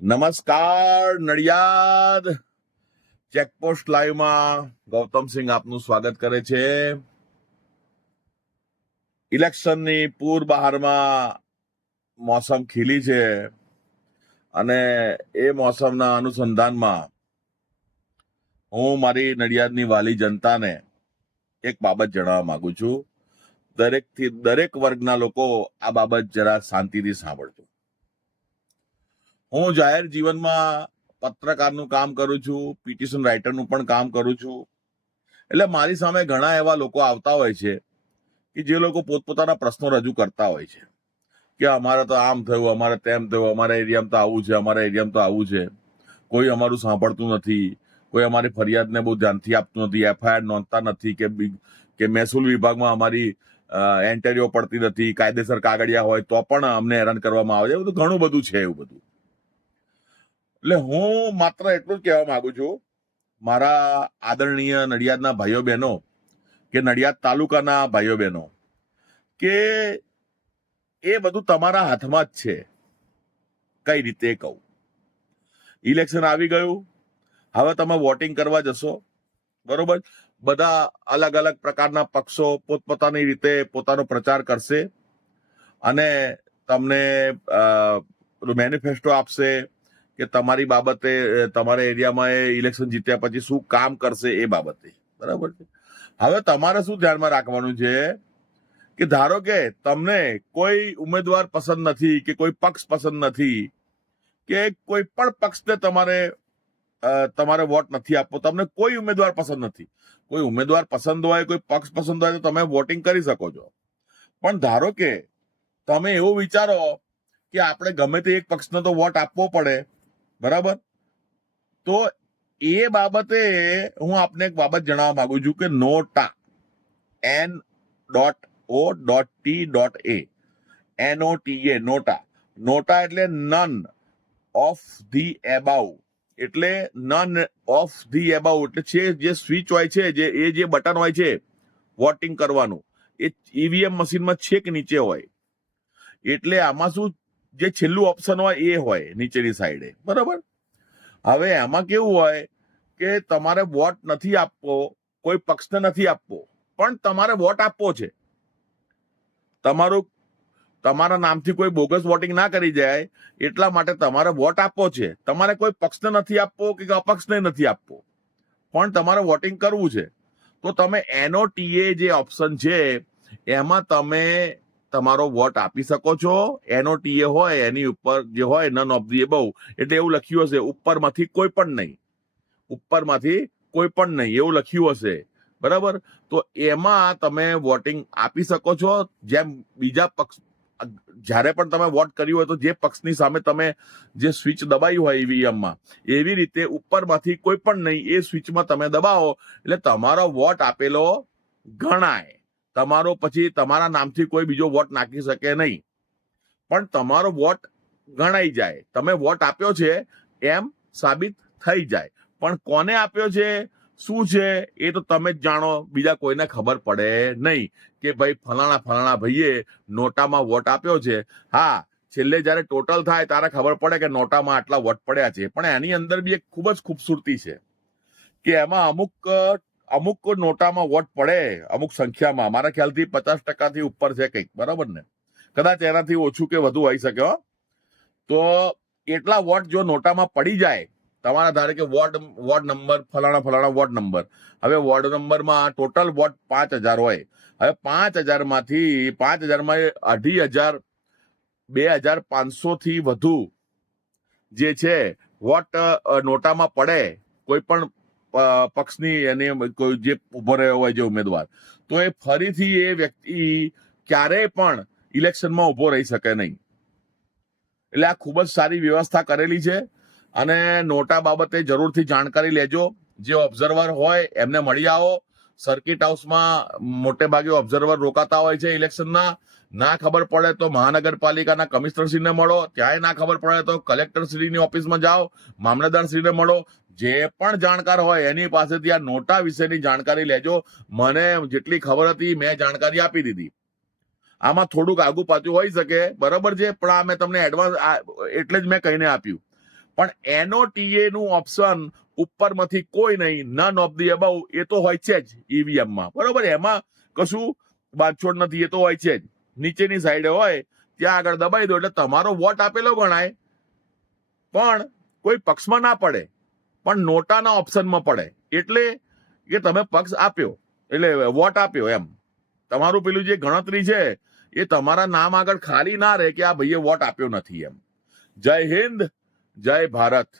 નમસ્કાર નડિયાદ ચેકપોસ્ટ લાઈવમાં ગૌતમસિંહ આપનું સ્વાગત કરે છે. ઇલેક્શનની પૂર બહારમાં મોસમ ખીલી છે અને એ મોસમના અનુસંધાનમાં હું મારી નડિયાદની વાલી જનતાને એક બાબત જણાવવા માંગુ છું. દરેક વર્ગના લોકો આ બાબત જરા શાંતિથી સાંભળજો. હું જાહેર જીવનમાં પત્રકારનું કામ કરું છું, પિટિશન રાઇટરનું પણ કામ કરું છું. એટલે મારી સામે ઘણા એવા લોકો આવતા હોય છે કે જે લોકો પોતપોતાના પ્રશ્નો રજૂ કરતા હોય છે કે અમારે તો આમ થયું, અમારે તેમ થયું, અમારા એરિયામાં તો આવું છે, અમારા એરિયામાં તો આવું છે. કોઈ અમારું સાંભળતું નથી, કોઈ અમારી ફરિયાદને બહુ ધ્યાનથી આપતું નથી, એફઆઈઆર નોંધતા નથી કે મહેસૂલ વિભાગમાં અમારી એન્ટ્રીઓ પડતી નથી, કાયદેસર કાગળિયા હોય તો પણ અમને હેરાન કરવામાં આવે છે. બધું ઘણું બધું છે એવું બધું. એટલે હું માત્ર એટલું જ કહેવા માંગુ છું મારા આદરણીય નડિયાદના ભાઈઓ બહેનો કે નડિયાદ તાલુકાના ભાઈઓ બહેનો કે એ બધું તમારા હાથમાં જ છે. કઈ રીતે કહું, ઇલેક્શન આવી ગયું, હવે તમે વોટિંગ કરવા જશો, બરોબર? બધા અલગ અલગ પ્રકારના પક્ષો પોતપોતાની રીતે પોતાનો પ્રચાર કરશે અને તમને મેનિફેસ્ટો આપશે કે તમારી બાબતે તમારા એરિયામાં એ ઇલેક્શન જીત્યા પછી શું કામ કરશે એ બાબતે, બરાબર છે. હવે તમારે શું ધ્યાનમાં રાખવાનું છે કે ધારો કે તમને કોઈ ઉમેદવાર પસંદ નથી કે કોઈ પક્ષ પસંદ નથી કે કોઈ પણ પક્ષને તમારે વોટ નથી આપવો, તમને કોઈ ઉમેદવાર પસંદ નથી. કોઈ ઉમેદવાર પસંદ હોય, કોઈ પક્ષ પસંદ હોય તો તમે વોટિંગ કરી શકો છો. પણ ધારો કે તમે એવું વિચારો કે આપણે ગમે તે એક પક્ષને તો વોટ આપવો પડે, બરાબર? તો એ બાબતે હું આપને એક બાબત જણાવવા માંગુ છું કે નોટા N.O.T.A નોટા એટલે નન ઓફ ધી એબાઉ, એટલે નન ઓફ ધી એબાઉ એટલે છે જે સ્વિચ હોય છે, જે બટન હોય છે વોટિંગ કરવાનું, એ ઈવીએમ મશીનમાં છેક નીચે હોય. એટલે આમાં શું, જે છેલ્લું ઓપ્શન હોય એ હોય નીચેની સાઈડે, બરાબર? હવે એમાં કેવું હોય કે તમારે વોટ નથી આપવો, કોઈ પક્ષને નથી આપવો, પણ તમારે વોટ આપવો છે. તમારા નામથી કોઈ બોગસ વોટિંગ ના કરી જાય એટલા માટે તમારે વોટ આપવો છે. તમારે કોઈ પક્ષને નથી આપવો કે અપક્ષને નથી આપવો, પણ તમારે વોટિંગ કરવું છે. તો તમે NOTA જે ઓપ્શન છે એમાં તમે તમારો વોટ આપી શકો છો. NOTA હોય એની ઉપર જે હોય નન ઓફ ધી એબવ, એટલે એવું લખ્યું હશે ઉપરમાંથી કોઈ પણ નહીં, ઉપરમાંથી કોઈ પણ નહીં એવું લખ્યું હશે, બરાબર? તો એમાં તમે વોટિંગ આપી શકો છો. જેમ બીજા પક્ષ જ્યારે પણ તમે વોટ કર્યું હોય તો જે પક્ષની સામે તમે જે સ્વિચ દબાઈ હોય ઈવીએમમાં, એવી રીતે ઉપરમાંથી કોઈ પણ નહીં એ સ્વિચમાં તમે દબાવો એટલે તમારો વોટ આપેલો ગણાય. તમારો પછી તમારા નામથી કોઈ બીજો વોટ નાખી શકે નહીં, પણ તમારો વોટ ગણાઈ જાય, તમે વોટ આપ્યો છે એમ સાબિત થઈ જાય. પણ કોને આપ્યો છે, શું છે એ તો તમે જ જાણો, બીજા કોઈને ખબર પડે નહીં કે ભાઈ ફલાણા ભાઈએ નોટામાં વોટ આપ્યો છે. હા, છેલ્લે જ્યારે ટોટલ થાય ત્યારે ખબર પડે કે નોટામાં આટલા વોટ પડ્યા છે. પણ એની અંદર બી એક ખૂબ જ ખૂબસૂરતી છે કે એમાં અમુક નોટામાં વોટ પડે અમુક સંખ્યામાં, મારા ખ્યાલથી 50% ઉપર છે કંઈક, બરાબર ને? કદાચ એનાથી ઓછું કે વધુ હોઈ શકે. તો એટલા વોટ જો નોટામાં પડી જાય, તમારા ધારે કે વોર્ડ નંબર ફલાણા વોર્ડ નંબર, હવે વોર્ડ નંબરમાં ટોટલ વોટ 5000 હોય. હવે 5000માંથી 5000માં 2500 2500 થી વધુ જે છે વોટ નોટામાં પડે કોઈ પણ પક્ષની, એની કોઈ જે ઉભો રહ્યો હોય જે ઉમેદવાર, તો એ ફરીથી એ વ્યક્તિ ક્યારેય પણ ઇલેક્શનમાં ઉભો રહી શકે નહીં. એટલે આ ખૂબ જ સારી વ્યવસ્થા કરેલી છે અને નોટા બાબતે જરૂરથી જાણકારી લેજો. જે ઓબ્ઝર્વર હોય એમને મળી આવો. સર્કિટ હાઉસમાં મોટે ભાગે ઓબ્ઝર્વર રોકાતા હોય છે ઇલેક્શનના. ના ખબર પડે તો મહાનગરપાલિકાના કમિશનરશ્રીને મળો, ત્યાંય ના ખબર પડે તો કલેક્ટરશ્રીની ઓફિસમાં જાઓ, મામલતદારશ્રીને મળો. જે પણ જાણકાર હોય એની પાસેથી આ નોટા વિશેની જાણકારી લેજો. મને જેટલી ખબર હતી મેં જાણકારી આપી દીધી. આમાં થોડુંક આગુ પાછું હોઈ શકે, બરાબર છે, પણ આ મેં તમને એડવાન્સ એટલે જ મેં કહીને આપ્યું. પણ NOTA નું ઓપ્શન ઉપરમાંથી કોઈ નહીં, નન ઓફ ધી અબાઉ, એ તો હોય છે જ ઈવીએમમાં, બરોબર. એમાં કશું બાંધછોડ નથી, એ તો હોય છે જ. નીચેની સાઈડે હોય ત્યાં આગળ દબાઈ દો એટલે તમારો વોટ આપેલો ગણાય, પણ કોઈ પક્ષમાં ના પડે, પણ નોટાના ઓપ્શનમાં પડે. એટલે કે તમે પક્ષ આપ્યો એટલે વોટ આપ્યો એમ. તમારું પેલું જે ગણતરી છે એ તમારા નામ આગળ ખાલી ના રહે કે આ ભાઈએ વોટ આપ્યો નથી એમ. જય હિન્દ, જય ભારત.